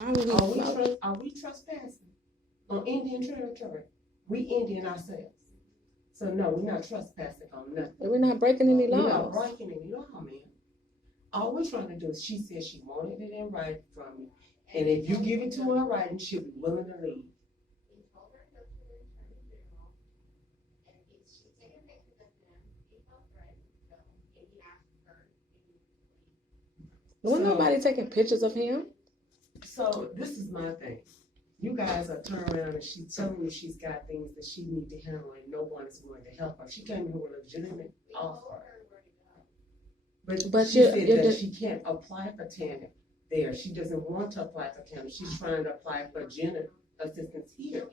Are we trespassing on Indian territory? We Indian ourselves. So no, we're not trespassing on nothing. We're not breaking any laws. We're not breaking any law, man. All we're trying to do is, she said she wanted it in writing from you. And if you give it to her in writing, she'll be willing to leave. Wasn't nobody taking pictures of him? So this is my thing. You guys are turning around and she's telling you she's got things that she needs to handle and no one is going to help her. She came here with a legitimate offer. But she said that she can't apply for TANF there. She doesn't want to apply for TANF. She's trying to apply for general assistance here.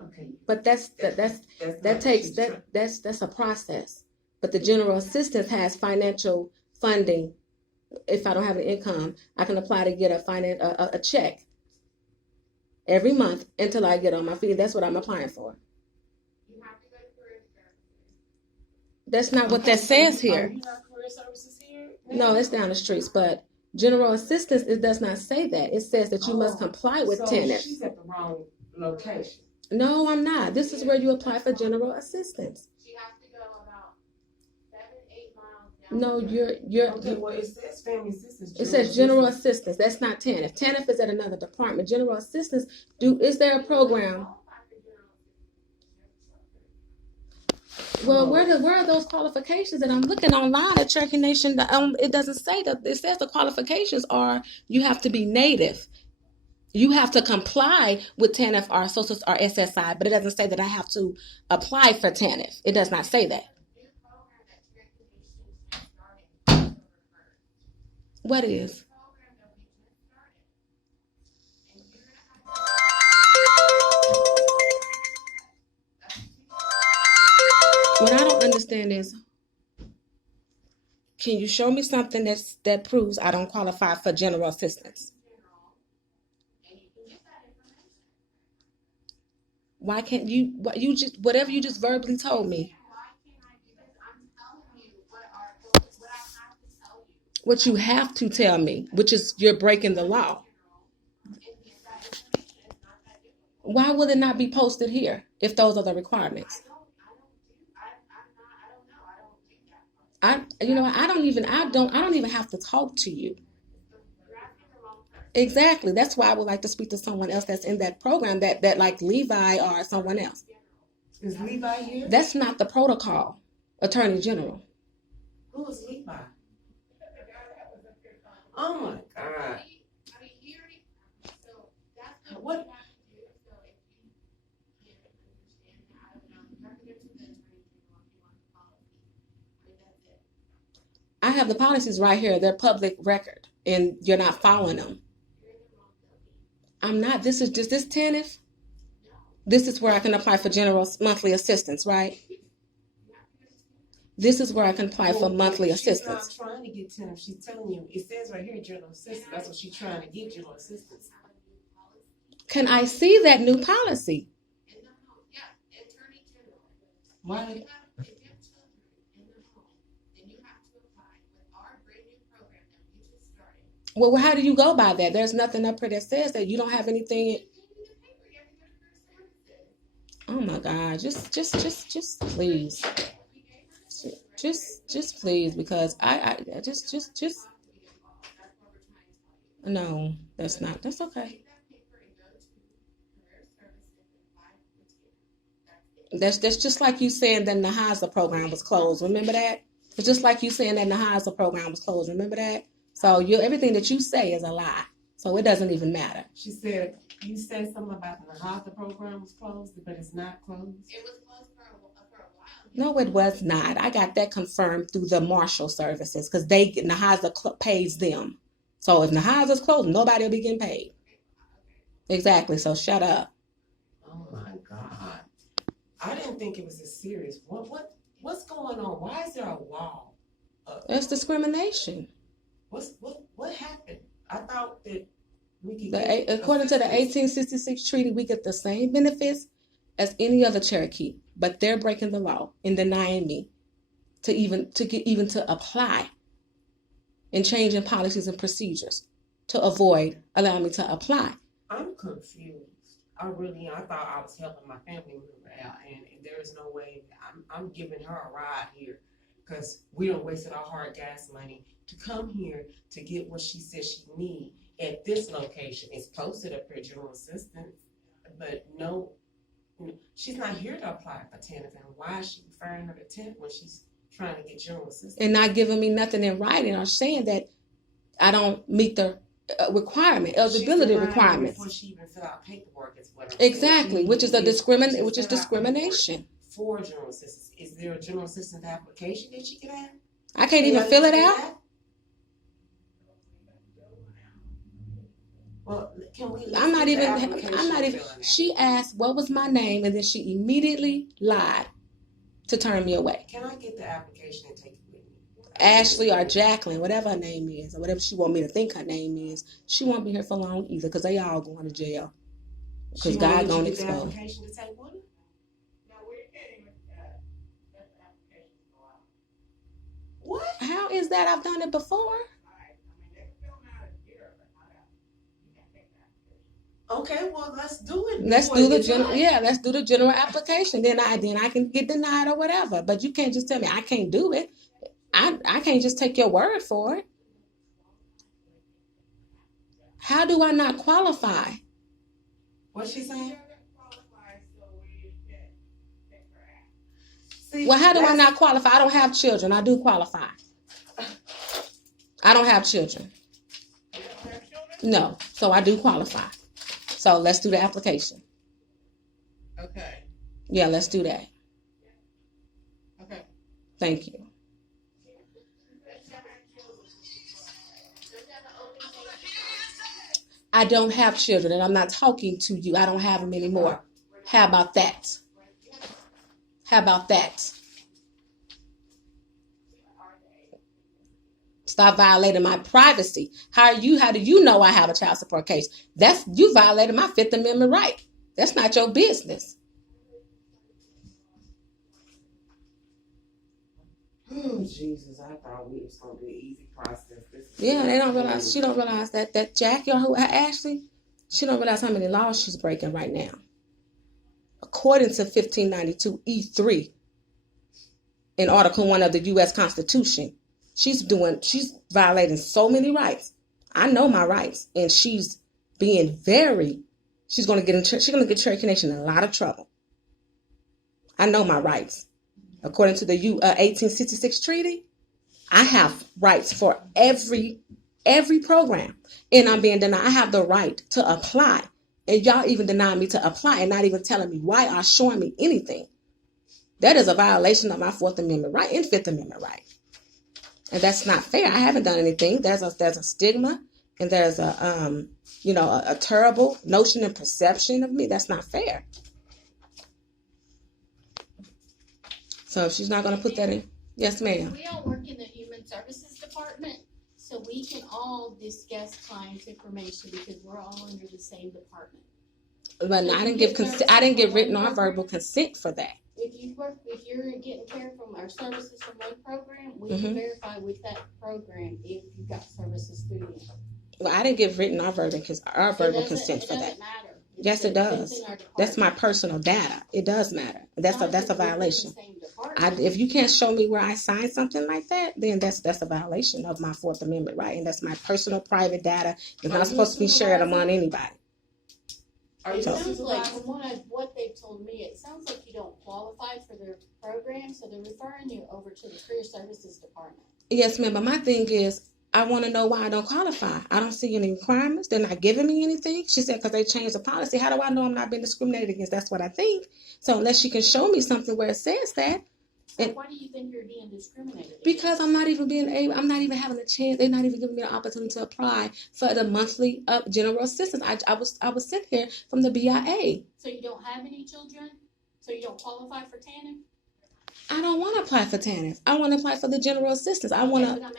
Okay. But that's a process. But the general assistance has financial funding. If I don't have an income, I can apply to get a check every month until I get on my feet. That's what I'm applying for. You have to go to career services. That's not what that says here. Are you not career services here? No, it's down the streets. But general assistance, it does not say that. It says that you must comply with TANF. She's at the wrong location. No, I'm not. This is where you apply for general assistance. She has to go about 7-8 miles down. No, Okay, well, it says family assistance. It says general assistance. That's not TANF. TANF is at another department. General assistance. Is there a program? Well, where are those qualifications? And I'm looking online at Cherokee Nation. It doesn't say that. It says the qualifications are you have to be native. You have to comply with TANF or SSI, but it doesn't say that I have to apply for TANF. It does not say that. What is? What I don't understand is, can you show me something that proves I don't qualify for general assistance? Why can't you? Whatever you just verbally told me. Why can't I do this? I'm telling you what I have to tell you. What you have to tell me, which is you're breaking the law. Why will it not be posted here if those are the requirements? I don't even have to talk to you. Exactly. That's why I would like to speak to someone else that's in that program, that like Levi or someone else. Is Levi here? That's not the protocol, Attorney General. Who is Levi? Oh my God. What? I have the policies right here. They're public record, and you're not following them. I'm not. This is just this TANF. This is where I can apply for general monthly assistance, right? This is where I can apply for monthly assistance. She's not trying to get TANF. She's telling you. It says right here, general assistance. That's what she's trying to get, general assistance. Can I see that new policy? Why? Well, how do you go by that? There's nothing up here that says that. You don't have anything. Oh my God! Just please, just please, because I just. No, that's not. That's okay. That's just like you saying that the Nahaza program was closed. Remember that? It's just like you saying that the Nahaza program was closed. Remember that? So everything that you say is a lie. So it doesn't even matter. She said, you said something about the Nahaza program was closed, but it's not closed? It was closed for a while. No, it was not. I got that confirmed through the Marshal Services because Nahaza pays them. So if Nahaza's closed, nobody will be getting paid. Exactly. So shut up. Oh my God. I didn't think it was this serious. What's going on? Why is there a wall? That's discrimination. What happened? I thought that we could according to the 1866 treaty, we get the same benefits as any other Cherokee, but they're breaking the law and denying me to apply. and changing policies and procedures to avoid allowing me to apply. I'm confused. I really am. I thought I was helping my family member out, and there is no way I'm giving her a ride here because we don't wasted our hard gas money to come here to get what she says she need at this location. It's posted up here, general assistance, but no, she's not here to apply for TANF. And why is she referring her to TANF when she's trying to get general assistance? And not giving me nothing in writing or saying that I don't meet the eligibility requirements. Before she even fill out paperwork, is what I'm exactly, saying. which is discrimination. For general assistance, is there a general assistance application that she can have? I can't even fill it out. Well, can we? I'm not even. She asked what was my name, and then she immediately lied to turn me away. Can I get the application and take it with me? Ashley or Jacqueline, whatever her name is, or whatever she want me to think her name is, she won't be here for long either, because they all going to jail. Because God gonna expose. The application to take with her? No, we're getting the application to go out. What? How is that? I've done it before. They're filling out a year, but not out. You can't take the application. Okay, well, let's do it. Let's do the general application. Then I can get denied or whatever. But you can't just tell me I can't do it. I can't just take your word for it. How do I not qualify? What's she saying? Well, how do I not qualify? I don't have children. I do qualify. I don't have children. No, so I do qualify. So let's do the application. Okay. Yeah, let's do that. Okay. Thank you. I don't have children, and I'm not talking to you. I don't have them anymore. How about that? How about that? Stop violating my privacy. How do you know I have a child support case? You violated my Fifth Amendment right. That's not your business. Oh, Jesus, I thought it was going to be an easy process. Yeah, they don't realize. She don't realize that Jackie or Ashley, she don't realize how many laws she's breaking right now. According to 1592 E3 in Article 1 of the U.S. Constitution, she's violating so many rights. I know my rights, and she's going to get Cherokee Nation in a lot of trouble. I know my rights. According to the 1866 treaty, I have rights for every program, and I'm being denied. I have the right to apply, and y'all even deny me to apply and not even telling me why or showing me anything. That is a violation of my Fourth Amendment right and Fifth Amendment right, and that's not fair. I haven't done anything. There's a stigma, and there's a terrible notion and perception of me. That's not fair. So if she's not going to put that in, yes, ma'am. We all work in the Human Services Department, so we can all discuss clients' information because we're all under the same department. But I didn't get written or verbal consent for that. If you're getting care from our services from one program, we can verify with that program if you got services through them. Well, I didn't give written or verbal consent for that. It doesn't matter. Yes, it does. That's my personal data. It does matter. That's a violation. If you can't show me where I signed something like that, then that's a violation of my Fourth Amendment right, and that's my personal private data. It's not supposed to be shared among anybody. It sounds like, from what they've told me, it sounds like you don't qualify for their program, so they're referring you over to the Career Services Department. Yes, ma'am, but my thing is, I want to know why I don't qualify. I don't see any requirements. They're not giving me anything. She said because they changed the policy. How do I know I'm not being discriminated against? That's what I think. So unless she can show me something where it says that. So why do you think you're being discriminated against? Because I'm not even having a chance. They're not even giving me the opportunity to apply for the monthly general assistance. I was sent here from the BIA. So you don't have any children? So you don't qualify for TANF? I don't want to apply for TANF. I want to apply for the general assistance. But I'm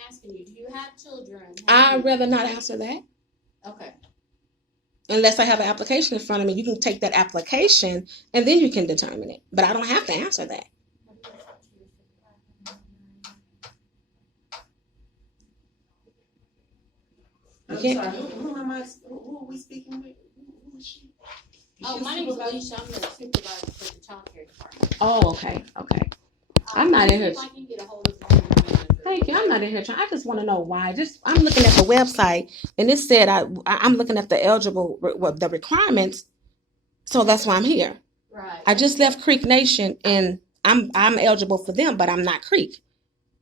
asking you, do you have children? I'd rather not answer that. Okay. Unless I have an application in front of me, you can take that application and then you can determine it. But I don't have to answer that. You I'm can't. sorry, who am I, who are we speaking with? Who is she? Is Oh, she my name's supervisor? Alicia, I'm the supervisor for the child care department. Oh, okay. I'm not in here. If I can get a hold of the manager. Thank you. I'm not in here trying. I just want to know why. I'm looking at the website, and it said I'm looking at the the requirements. So that's why I'm here. Right. I just left Creek Nation, and I'm eligible for them, but I'm not Creek.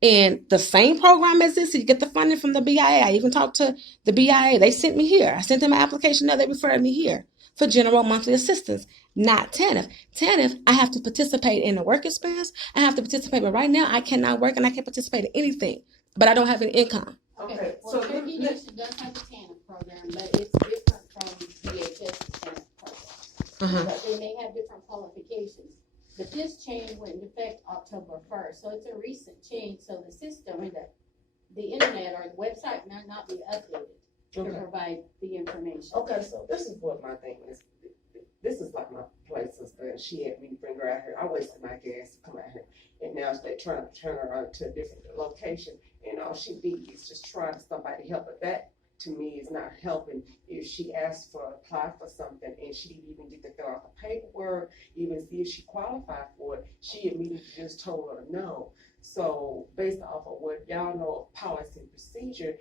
And the same program as this, you get the funding from the BIA. I even talked to the BIA. They sent me here. I sent them an application there. They referred me here for general monthly assistance, not TANF. TANF, I have to participate in the work experience. I have to participate, but right now I cannot work and I can't participate in anything. But I don't have any income. Okay, Well, so Cherokee Nation does have a TANF program, but it's different from DHS's TANF program. But they may have different qualifications. But this change went into effect October 1st, so it's a recent change. So the system and the internet or the website may not be updated to provide the information. Okay, so this is what my thing is. This is like my play sister, and she had me bring her out here. I wasted my gas to come out here, and now they're trying to turn her on to a different location, and all she did is just trying to somebody help. But that to me is not helping. If she asked for apply for something and she didn't even get to fill out the paperwork, even see if she qualified for it, she immediately just told her no. So based off of what y'all know of policy and procedure,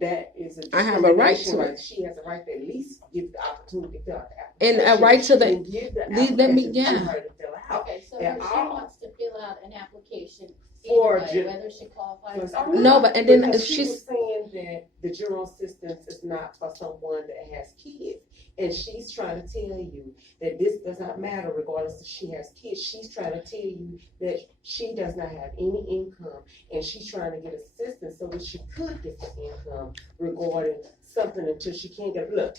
that is a I have a right to right. it. She has a right to at least give the opportunity to fill out the And application. a right to the, and give the let me, application yeah. to her to fill out. Okay, so And she all- wants to fill out an application For either way, gen- whether she qualifies Oh, or No, not. but and then because if she she's was saying that the general assistance is not for someone that has kids, and she's trying to tell you that this does not matter regardless if she has kids. She's trying to tell you that she does not have any income, and she's trying to get assistance so that she could get the income regarding something until she can't get. Look,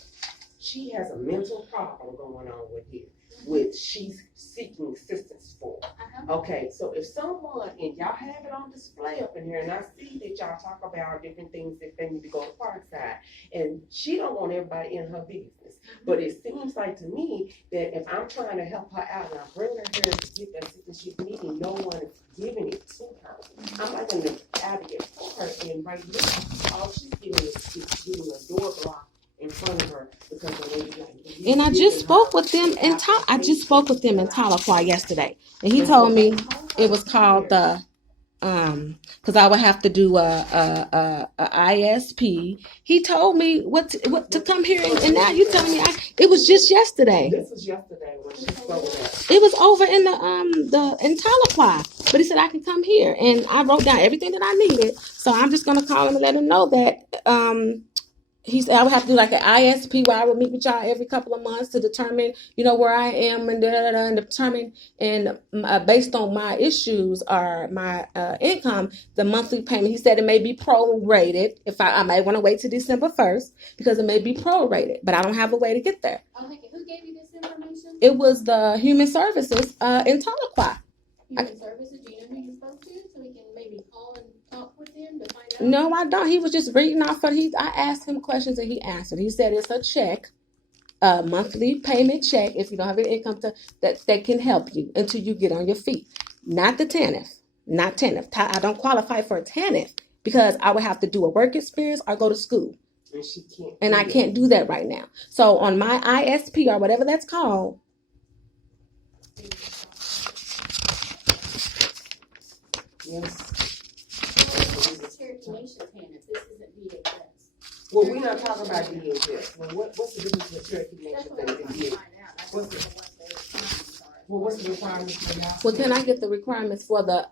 she has a mental problem going on with here, which she's seeking assistance for. Okay, so if someone, and y'all have it on display up in here, and I see that y'all talk about different things that they need to go to Parkside, and she don't want everybody in her business. But it seems like to me that if I'm trying to help her out and I bring her here to get that assistance she's needing, no one is giving it to her. I'm not gonna advocate for her, and right now, all she's getting is getting a door block in front of her because the lady like. and I just spoke with them in Tahlequah yesterday, and he told me it was called the because I would have to do a ISP. He told me what to come here, and now you telling me it was just yesterday. This was yesterday when she spoke that. It was over in in Tahlequah, but he said I can come here, and I wrote down everything that I needed. So I'm just gonna call him and let him know that he said I would have to do like an ISP where I would meet with y'all every couple of months to determine, where I am and and determine and based on my issues or my income, the monthly payment. He said it may be prorated. If I may want to wait till December 1st because it may be prorated, but I don't have a way to get there. Okay, who gave you this information? It was the Human Services in Tahlequah. Human Services. Do you know who you spoke to, so we can maybe call and talk with them to find out? No, I don't. He was just reading off of I asked him questions and he answered. He said it's a check, a monthly payment check if you don't have any income that can help you until you get on your feet. Not the TANF. Not TANF. I don't qualify for a TANF because I would have to do a work experience or go to school. And she can't. And I can't do that right now. So on my ISP or whatever that's called. Yes. This is Cherokee Nation TANF. This isn't DHS. Well, we're not talking about DHS. Well, what's the difference with Cherokee Nation That's what I'm and trying to DHS? find out. I don't know what their requirements are. Well, what's the requirements for y'all? Well, can I get the requirements for the?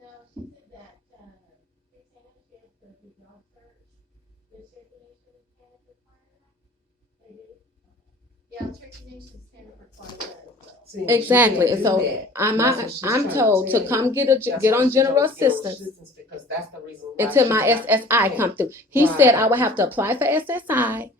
No, she said that, the job search, the Cherokee Nation TANF require that? They do? Yeah, Cherokee Nation's TANF requires that as well. See, Exactly. she And can't so do that. I'm That's what she's trying told to tell come you. get That's get why on she's general told to get on assistance because that's the reason why until she my got- SSI come through. He Right. said I would have to apply for SSI,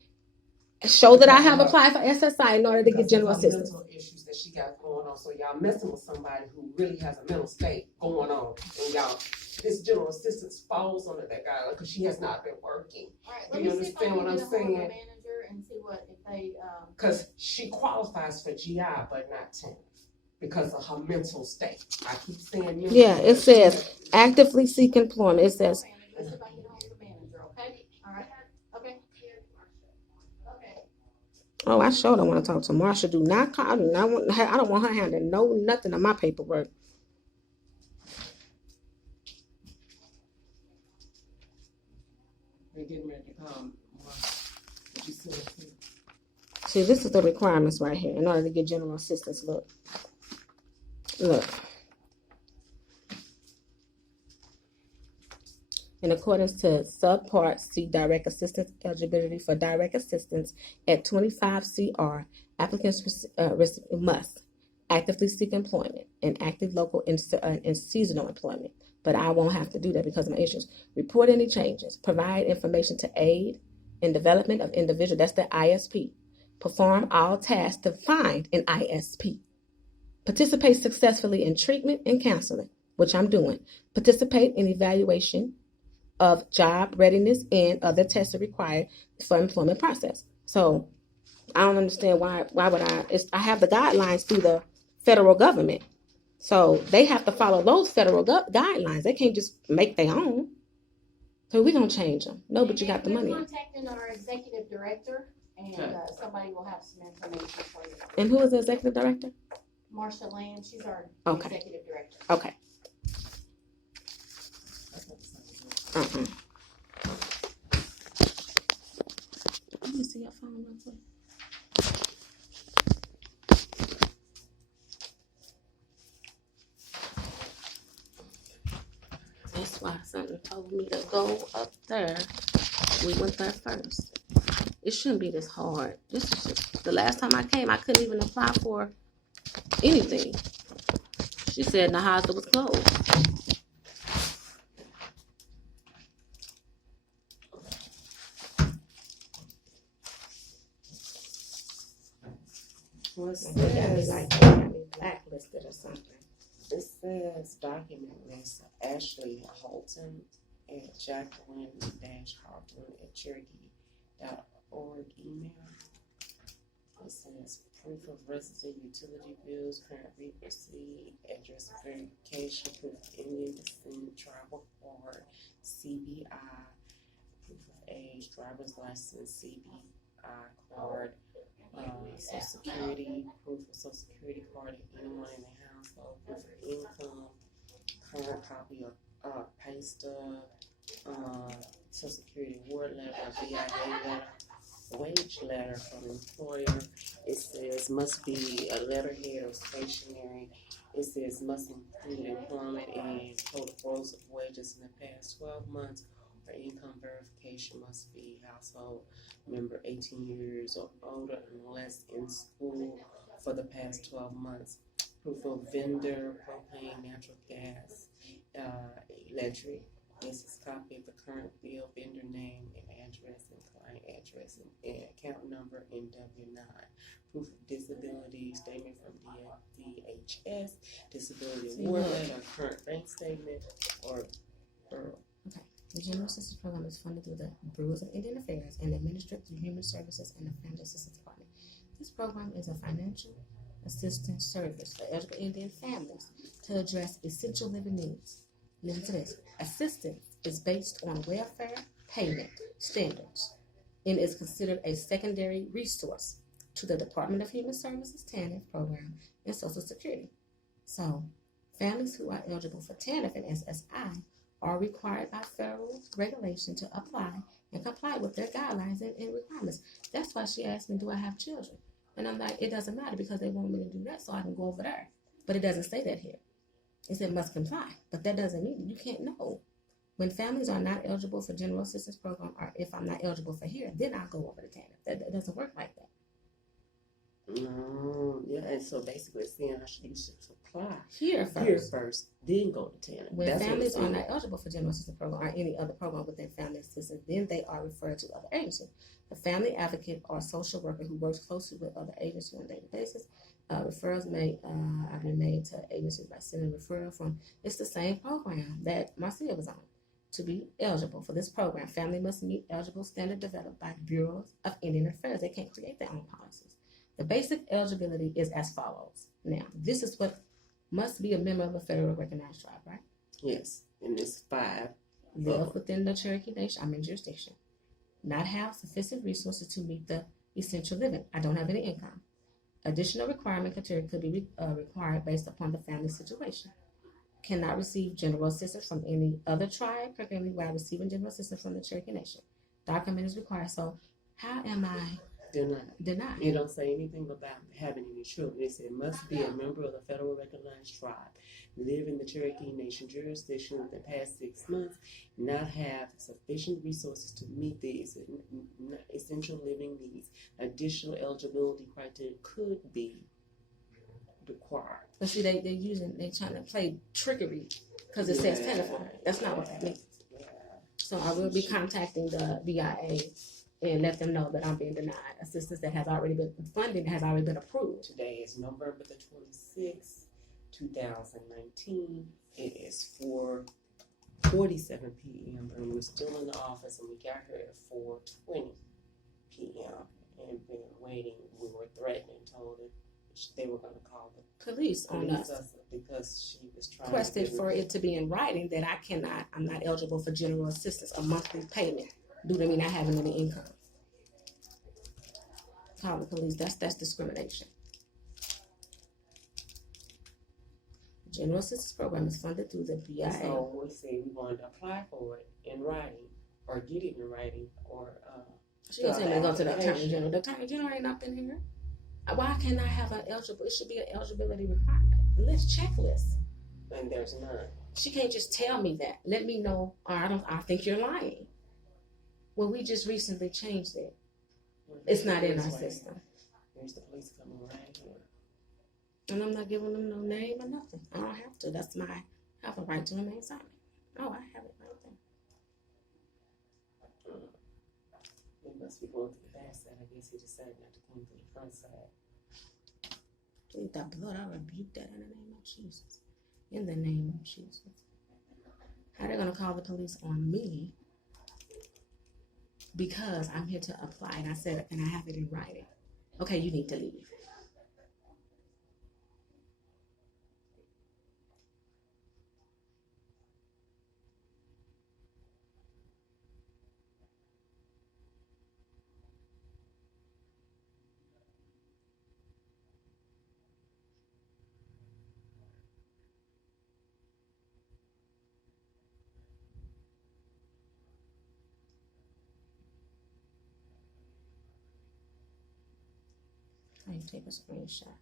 show that I have applied for SSI in order to get Because general of her assistance. mental issues that she got going on. So y'all messing with somebody who really has a mental state going on, and y'all, this general assistance falls under that guy because she has not been working. All right, Do let you me see if I understand can what get I'm a hold of the saying? manager and see what, if they, Because she qualifies for GI, but not TANF because of her mental state. I keep saying. Yeah, it says actively seek employment. It says I'll see if I can get hold of the manager, okay? All right, okay. Okay. Oh, I sure don't want to talk to Marsha. Do not call. I don't want her handling nothing on my paperwork. They're getting ready to come. But you still see. See, this is the requirements right here in order to get general assistance. Look. In accordance to subpart C, direct assistance eligibility for direct assistance at 25 CR, applicants must actively seek employment and active local and seasonal employment. But I won't have to do that because of my issues. Report any changes. Provide information to aid in development of individual. That's the ISP. Perform all tasks defined in ISP. Participate successfully in treatment and counseling, which I'm doing. Participate in evaluation of job readiness and other tests required for employment process. So I don't understand why would I have the guidelines through the federal government. So they have to follow those federal guidelines. They can't just make their own. So we're going to change them. No, but you got the money. We're contacting our executive director, and somebody will have some information for you. And who is the executive director? Marsha Lamb, she's our executive director. Okay. Let me see your phone real quick. That's why something told me to go up there. We went there first. It shouldn't be this hard. This is just, the last time I came, I couldn't even apply for anything. She said Nahaza was closed. They got me blacklisted or something. It says document list Ashley Holton at Jacqueline-Holton at Cherokee.org email. It says proof of resident utility bills, current receipt, address verification, proof of Indian descent, tribal card, CBI, proof of age, driver's license, CBI card, Social Security, proof of Social Security card of anyone in the household, proof of income, current copy of pay stub, Social Security award letter, VIA letter, wage letter from employer. It says must be a letterhead or stationery. It says must include employment and total gross of wages in the past 12 months. Or income verification must be household member 18 years or older unless in school for the past 12 months. Proof of vendor, propane, natural gas, electric. This is copy of the current bill, vendor name and address and client address and account number in W-9. Proof of disability, statement from DHS, disability award letter, current bank statement, or The General Assistance Program is funded through the Bureau of Indian Affairs and administered through Human Services and the Family Assistance Department. This program is a financial assistance service for eligible Indian families to address essential living needs. Listen to this. Assistance is based on welfare payment standards and is considered a secondary resource to the Department of Human Services TANF program and Social Security. So, families who are eligible for TANF and SSI are required by federal regulation to apply and comply with their guidelines and requirements. That's why she asked me, do I have children? And I'm like, it doesn't matter because they want me to do that so I can go over there. But it doesn't say that here. It said must comply. But that doesn't mean you can't know. When families are not eligible for general assistance program, or if I'm not eligible for here, then I'll go over to TANF. That doesn't work like that. Yeah, and so basically it's saying you should apply Here first, then go to TANF. When families are not eligible for general assistance program or any other program within family assistance, then they are referred to other agencies. The family advocate or social worker who works closely with other agencies on a daily basis. Referrals may be made to agencies by sending referral from. It's the same program that Marcia was on. To be eligible for this program, family must meet eligible standard developed by Bureau of Indian Affairs. They can't create their own policies. The basic eligibility is as follows. Now, this is what must be a member of a federal recognized tribe, right? Yes, and it's 5. live within the Cherokee Nation, I'm in jurisdiction, not have sufficient resources to meet the essential living. I don't have any income. Additional requirement criteria could be required based upon the family situation. Cannot receive general assistance from any other tribe, currently while receiving general assistance from the Cherokee Nation. Document is required. So how am I denied? It don't say anything about having any children. It said must be a member of the federal recognized tribe, live in the Cherokee Nation jurisdiction within the past 6 months, not have sufficient resources to meet the essential living needs. Additional eligibility criteria could be required. But see, they trying to play trickery because it says telephone. That's not what that means. Yeah. So I will be contacting the BIA and let them know that I'm being denied assistance that has already been funding, has already been approved. Today is November the 26th, 2019. It is 4:47 p.m. and we're still in the office, and we got here at 4:20 p.m. and been waiting. We were threatened and told that they were going to call the Police on us because she was trying requested to for it to be in writing that I'm not eligible for general assistance, a monthly payment due to me not having any income. Call the police. That's discrimination. General assistance program is funded through the BIA. So we said we wanted to apply for it in writing, or get it in writing, or She gonna tell me to go to the attorney general. The attorney general ain't up in here. Why can't I have an eligible? It should be an eligibility requirement list, checklist. and there's none. She can't just tell me that. Let me know. Or I think you're lying. Well, we just recently changed it. It's not in our system. There's the police coming right here. And I'm not giving them no name or nothing. I don't have to. I have a right to remain silent. Oh, I have it right there. They must be going to the back side. I guess he decided not to come to the front side. Plead that blood. I rebuke that in the name of Jesus. In the name of Jesus. How they gonna call the police on me because I'm here to apply and I said and I have it in writing. Okay, you need to leave. I can take a screenshot.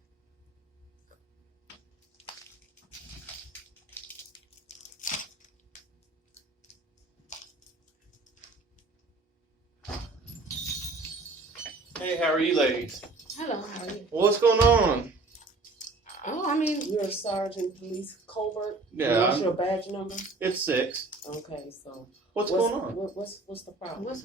Hey, how are you ladies? Hello, how are you? What's going on? Oh, I mean, You're a sergeant police covert? Yeah, What's your badge number? It's 6. Okay, so What's going on? What's the problem? what?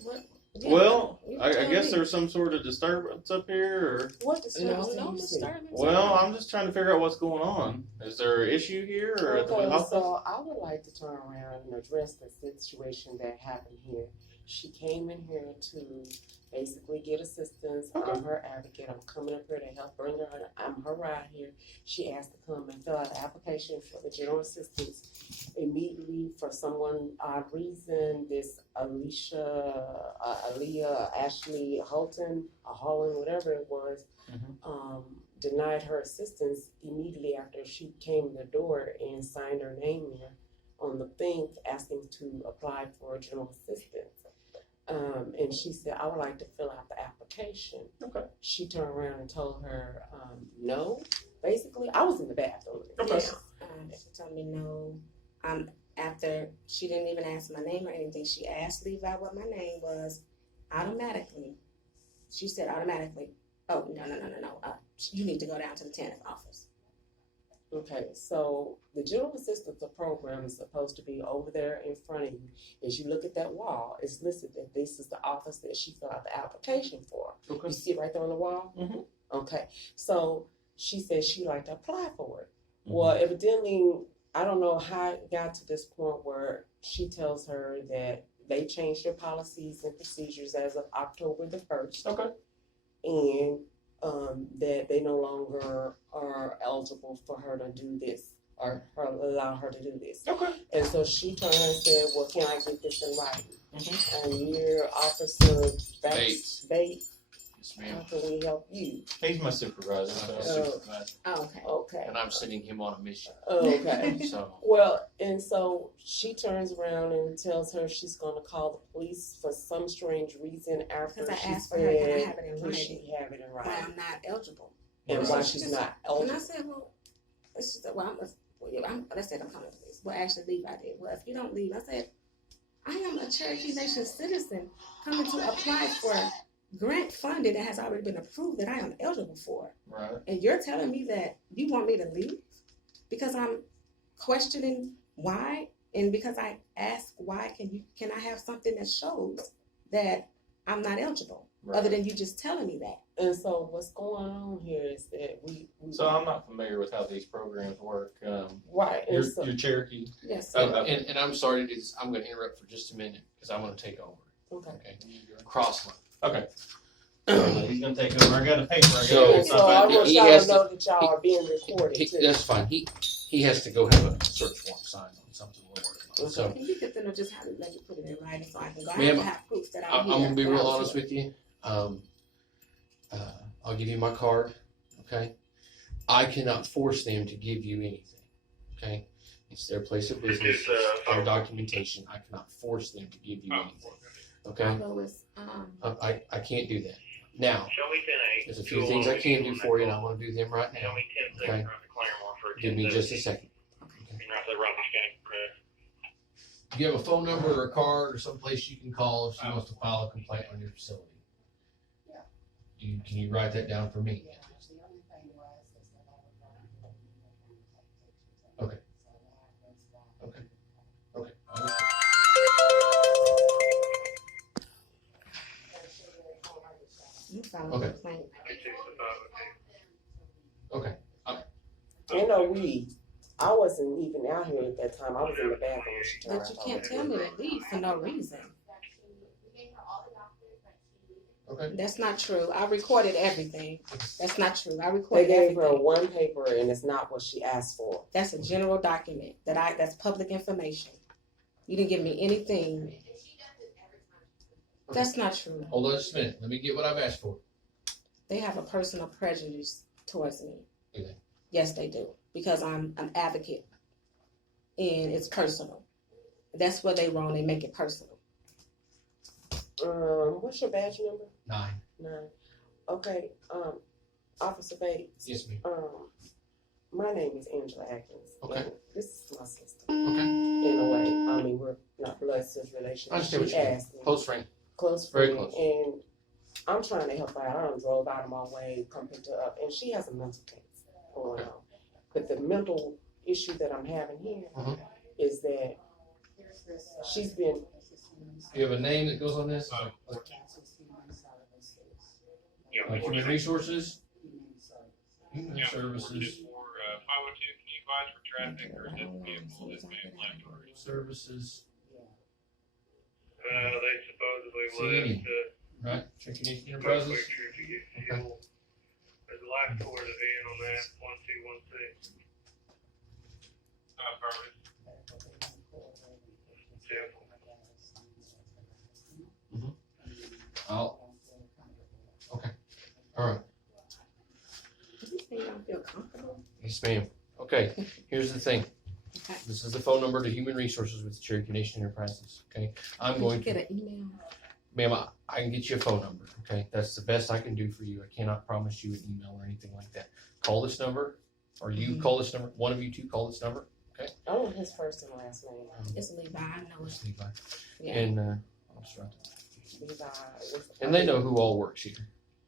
Yeah, Well, you I tell guess me. there's some sort of disturbance up here, or What disturbance No do you see? disturbance. well, I'm just trying to figure out what's going on. Is there an issue here, or at the Okay, office? so I would like to turn around and address the situation that happened here. She came in here to basically get assistance. Okay. I'm her advocate. I'm coming up here to help bring her. I'm her ride here. She asked to come and fill out an application for the general assistance immediately for someone odd reason. This Aaliyah, Ashley Holton, Holland, whatever it was, denied her assistance immediately after she came to the door and signed her name there on the thing asking to apply for general assistance. And she said, I would like to fill out the application. Okay. She turned around and told her, no. Basically, I was in the bathroom. Okay. She told me no. After she didn't even ask my name or anything, she asked Levi what my name was automatically. She said automatically, oh, no. You need to go down to the TANF office. Okay, so the general assistance program is supposed to be over there in front of you. As you look at that wall, it's listed that this is the office that she filled out the application for. Okay. You see it right there on the wall? Mhm. Okay, so she said she'd like to apply for it. Mhm. Well, evidently, I don't know how it got to this point where she tells her that they changed their policies and procedures as of October the 1st. Okay. And that they no longer are eligible for her to do this allow her to do this. Okay. And so she turned and said, well, can I get this in writing? Mm-hmm. And you're Officer Bates. Bates. Yes, How ma'am. can we help you? He's my supervisor. So. Oh, okay. Okay. And I'm sending him on a mission. Okay. So. Well, and so she turns around and tells her she's going to call the police for some strange reason after Because I she asked for her, can I said, have it in could writing? she have it in Why writing? I'm not eligible. And Right. why she's not And I eligible. said, well, she said, well, I said, I'm calling the police. Well, actually, leave. I did. Well, if you don't leave, I said, I am a Cherokee Nation citizen coming to apply for grant funding that has already been approved that I am eligible for. Right. And you're telling me that you want me to leave because I'm questioning why, and because I asked why, can I have something that shows that I'm not eligible, Right. other than you just telling me that. And so what's going on here is that we So I'm not familiar with how these programs work. right. And so, You're Cherokee. Yes. And I'm sorry to do this. I'm going to interrupt for just a minute because I want to take over. okay. Okay. Crossland. Okay. He's going to take over. I got a paper. So- So I want he y'all has to know that y'all are being recorded too. That's fine. He has to go have a search warrant signed on something we're working on. So Can you get them to just have let me put it in writing so I can go? I Ma'am, have to have proof that I'm I'm here. gonna be that I real was honest here. with you. I'll give you my card. Okay. I cannot force them to give you anything. Okay. It's their place of business, their documentation. I cannot force them to give you anything. Okay. Although it's, I can't do that. Now, Show me 10-8. there's a few things I can do for you, and I want to do them right Show now. me 10 Okay. seconds to Claremore for a Give me 10-7. just a second. And right there, Robert's game. Do you have a phone number or a card or someplace you can call if she wants to file a complaint on your facility? Can you write that down for me? Okay. Okay. Okay. you found Okay. a complaint. Okay. You know, I wasn't even out here at that time. I was in the bathroom when she turned But you around. can't tell me to leave for no reason. Okay. That's not true. I recorded everything. That's not true. I They recorded gave her everything. one paper and it's not what she asked for. That's a general document that's public information. You didn't give me anything. That's not true. Hold on just a minute. Let me get what I've asked for. They have a personal prejudice towards me. Do they? Yes, they do. Because I'm an advocate. And it's personal. That's where they wrong. They make it personal. What's your badge number? 9. 9. Okay, Officer Bates. Yes, ma'am. My name is Angela Atkins. Okay. And this is my sister. Okay. In a way, I mean, we're not blood sis relations. I understand what She you mean. asked me. Close friend. Close Very friend, close. and I'm trying to help her out. I done drove out of my way, come pick her up, and she has a mental case going on. But the mental issue that I'm having here is that she's been. Do you have a name that goes on this? Human Resources? Human Services. For 502, can you advise for traffic or is this vehicle is being left or Services. they supposedly See, right? Cherokee Nation Enterprises. Okay. There's a life towards the van on that 1216. Perfect. Okay. All right. Do you think I feel comfortable? Yes, ma'am. Okay. Here's the thing. Okay. This is the phone number to Human Resources with the Cherokee Nation Enterprises. Okay. I'm going Get to, an email. ma'am, I can get you a phone number. Okay. That's the best I can do for you. I cannot promise you an email or anything like that. Call this number, or you call this number. One of you two call this number. I don't know his first and last name. It's Levi. I know it. It's Levi. Yeah. And I'll just write that. Levi. And they know who all works here.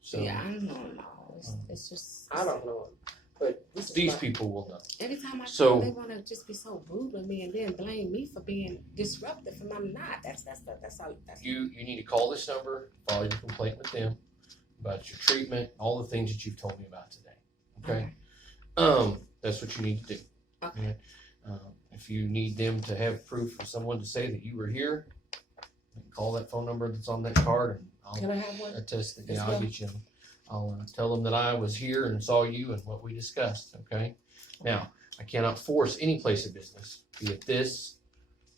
So Yeah, I don't know him all. It's just. I don't know him, but this is these my- people will know. Every time I So- call, they want to just be so rude with me and then blame me for being disruptive, and I'm not. That's all. You need to call this number, file your complaint with them about your treatment, all the things that you've told me about today. Okay. That's what you need to do. Okay. And, if you need them to have proof of someone to say that you were here, call that phone number that's on that card, and Can I'll I have one? attest that. Yes, Yeah, I'll ma'am. get you. I'll tell them that I was here and saw you and what we discussed, okay? Now, I cannot force any place of business, be it this,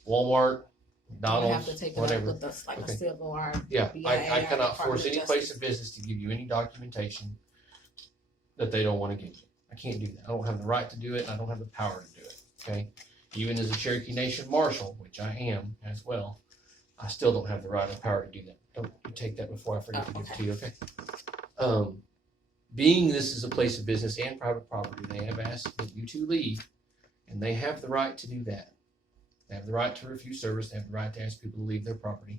Walmart, You McDonald's, have to take it up whatever. with us like Okay. a civil or Yeah, BIA I or cannot Department force of any Justice. place of business to give you any documentation that they don't want to give you. I can't do that. I don't have the right to do it. I don't have the power to do it, okay? Even as a Cherokee Nation Marshal, which I am as well, I still don't have the right or power to do that. Don't you take that before I forget to give it to you, okay? Being this is a place of business and private property, they have asked that you two leave, and they have the right to do that. They have the right to refuse service. They have the right to ask people to leave their property,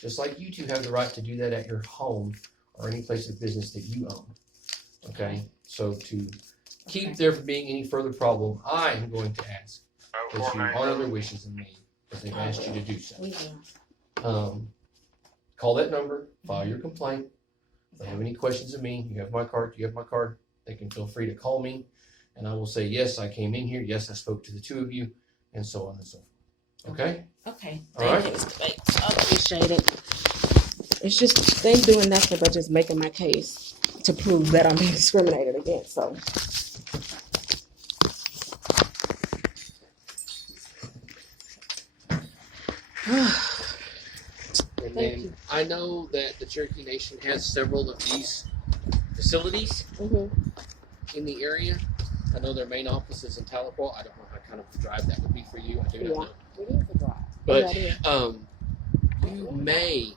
just like you two have the right to do that at your home or any place of business that you own. Okay, so to keep there from being any further problem, I am going to ask that you honor their wishes and me, because they've asked you to do so. We will. Call that number, file your complaint. If they have any questions of me, you have my card, they can feel free to call me, and I will say, yes, I came in here, yes, I spoke to the two of you, and so on and so forth. Okay? Okay. All right. Thank you, Mr. Bates. I appreciate it. It's just they doing nothing but just making my case to prove that I'm being discriminated against. So And Thank then you. I know that the Cherokee Nation has several of these facilities in the area. I know their main office is in Tahlequah. I don't know how kind of a drive that would be for you. I do not know. It is a drive. But Yeah, you may,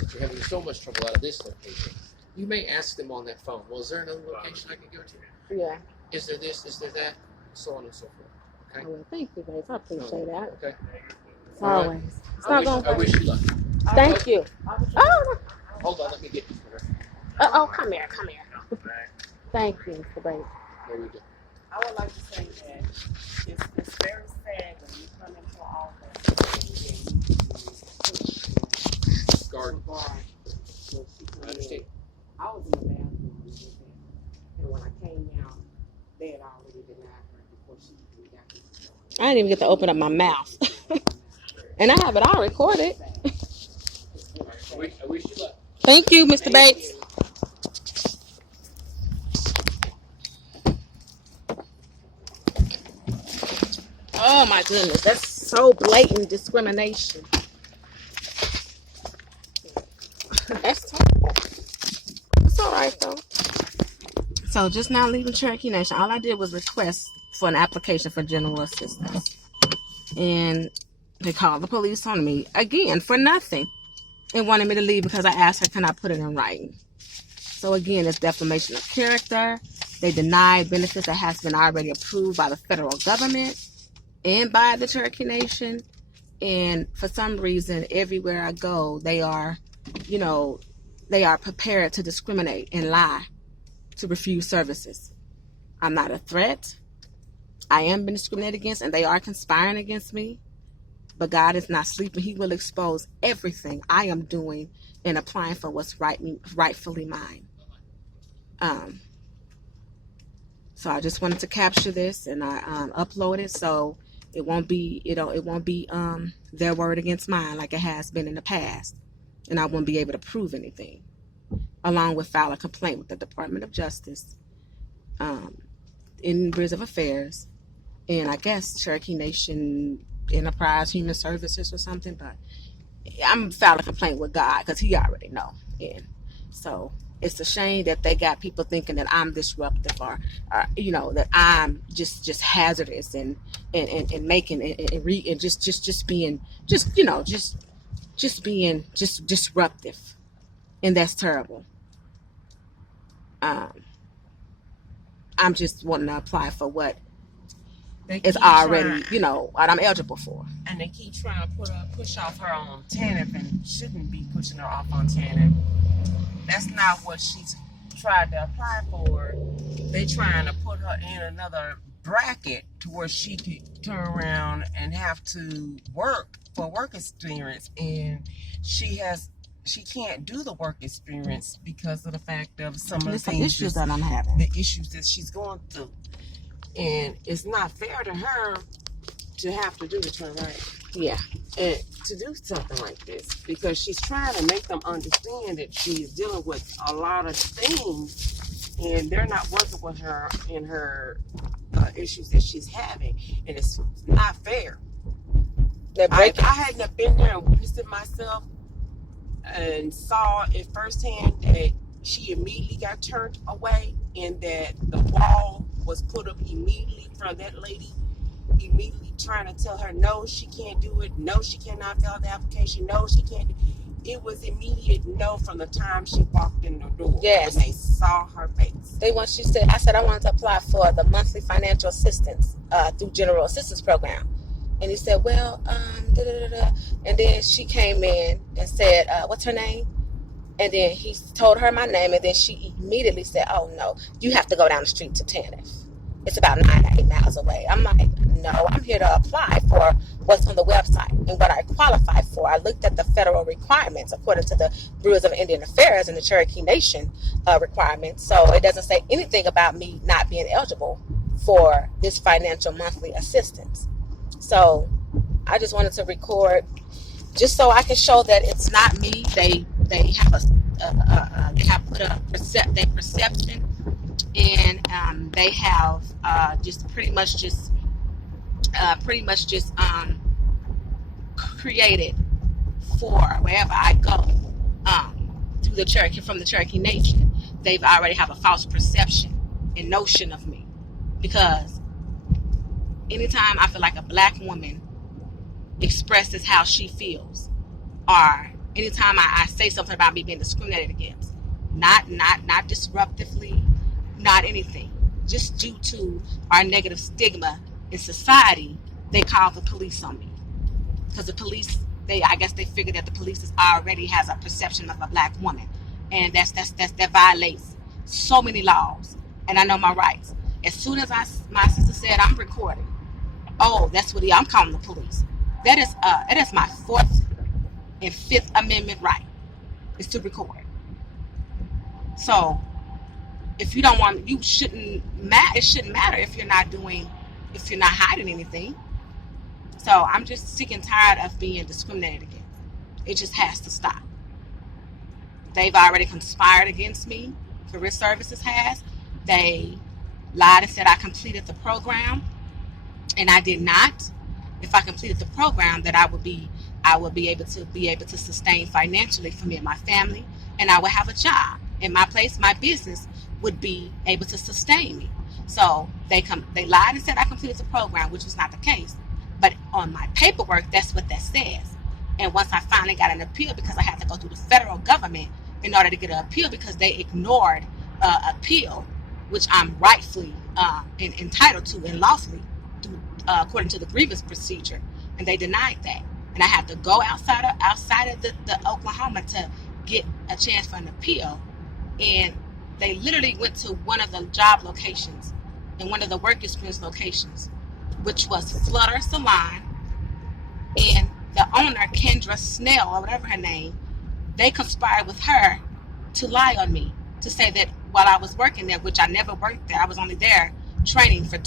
if you're having so much trouble out of this location, you may ask them on that phone, well, is there another location I can go to? yeah. Is there this? Is there that? So on and so forth. Okay? Well, thank you, Bates. I appreciate that. Okay. It's All right. always. It's not going I wish you luck. Thank you. Oh, Hold on, let me get you for her. oh, come here. Thank you, Mr. Bates. There you go. I would like to say that it's very sad when you come into an office and Guard. I I understand. I was in the bathroom with them, and when I came out, they had already denied her before she even got to the door. I didn't even get to open up my mouth. And I have it all recorded. I wish you luck. Thank you, Mr. Bates. Oh my goodness, that's so blatant discrimination. That's terrible. It's all right though. So just now leaving Cherokee Nation, all I did was request for an application for general assistance. And they called the police on me again for nothing and wanted me to leave because I asked her, can I put it in writing? So again, it's defamation of character. They denied benefits that has been already approved by the federal government and by the Cherokee Nation. And for some reason, everywhere I go, they are prepared to discriminate and lie, to refuse services. I'm not a threat. I am being discriminated against, and they are conspiring against me. But God is not sleeping. He will expose everything I am doing and applying for what's rightfully mine. So I just wanted to capture this, and I upload it so it won't be their word against mine like it has been in the past, and I won't be able to prove anything. Along with file a complaint with the Department of Justice, in Bureau of Affairs, and I guess Cherokee Nation Enterprise Human Services or something. But I'm filing a complaint with God because He already know. And so it's a shame that they got people thinking that I'm disruptive or that I'm just hazardous and making and just being disruptive, and that's terrible. I'm just wanting to apply for what is already, what I'm eligible for. And they keep trying to push off her on TANF and shouldn't be pushing her off on TANF. That's not what she's tried to apply for. They trying to put her in another bracket to where she could turn around and have to work for work experience. And she can't do the work experience because of the fact of some of the issues that I'm having. The issues that she's going through. And it's not fair to her to have to do the turn right. Yeah. and to do something like this, because she's trying to make them understand that she's dealing with a lot of things and they're not working with her in her issues that she's having, and it's not fair. They're breaking. I hadn't have been there and witnessed it myself and saw it firsthand that she immediately got turned away and that the wall was put up immediately in front of that lady, immediately trying to tell her no, she can't do it, no, she cannot fill out the application, no, she can't. It was immediate no from the time she walked in the door. Yes. When they saw her face. She said, I said I wanted to apply for the monthly financial assistance through General Assistance Program. And he said, well, and then she came in and said, what's her name? And then he told her my name, and then she immediately said, oh, no, you have to go down the street to Tanif. It's about 9 or 8 miles away. I'm like, no, I'm here to apply for what's on the website and what I qualify for. I looked at the federal requirements according to the Bureau of Indian Affairs and the Cherokee Nation requirements. So it doesn't say anything about me not being eligible for this financial monthly assistance. So I just wanted to record just so I can show that it's not me. They have they have put a perception, and they have just pretty much created for wherever I go from the Cherokee Nation. They've already have a false perception and notion of me, because anytime I feel like a black woman expresses how she feels, or anytime I say something about me being discriminated against, not disruptively, not anything, just due to our negative stigma in society, they call the police on me. Because the police, I guess they figure that the police already has a perception of a black woman, and that violates so many laws. And I know my rights. As soon as my sister said I'm recording, oh, that's what I'm calling the police. That is my 4th and 5th Amendment right, is to record. So if you don't want, it shouldn't matter if you're not hiding anything. So I'm just sick and tired of being discriminated against. It just has to stop. They've already conspired against me. Career Services has. They lied and said I completed the program, and I did not. If I completed the program, that I would be able to sustain financially for me and my family, and I would have a job. And my business would be able to sustain me. So they lied and said I completed the program, which was not the case. But on my paperwork, that's what that says. And once I finally got an appeal, because I had to go through the federal government in order to get an appeal, because they ignored appeal, which I'm rightfully entitled to and lawfully, according to the grievance procedure, and they denied that. And I had to go outside of the Oklahoma to get a chance for an appeal. And they literally went to one of the job locations and one of the work experience locations, which was Flutter Salon, and the owner, Kendra Snell, or whatever her name, they conspired with her to lie on me, to say that while I was working there, which I never worked there, I was only there training for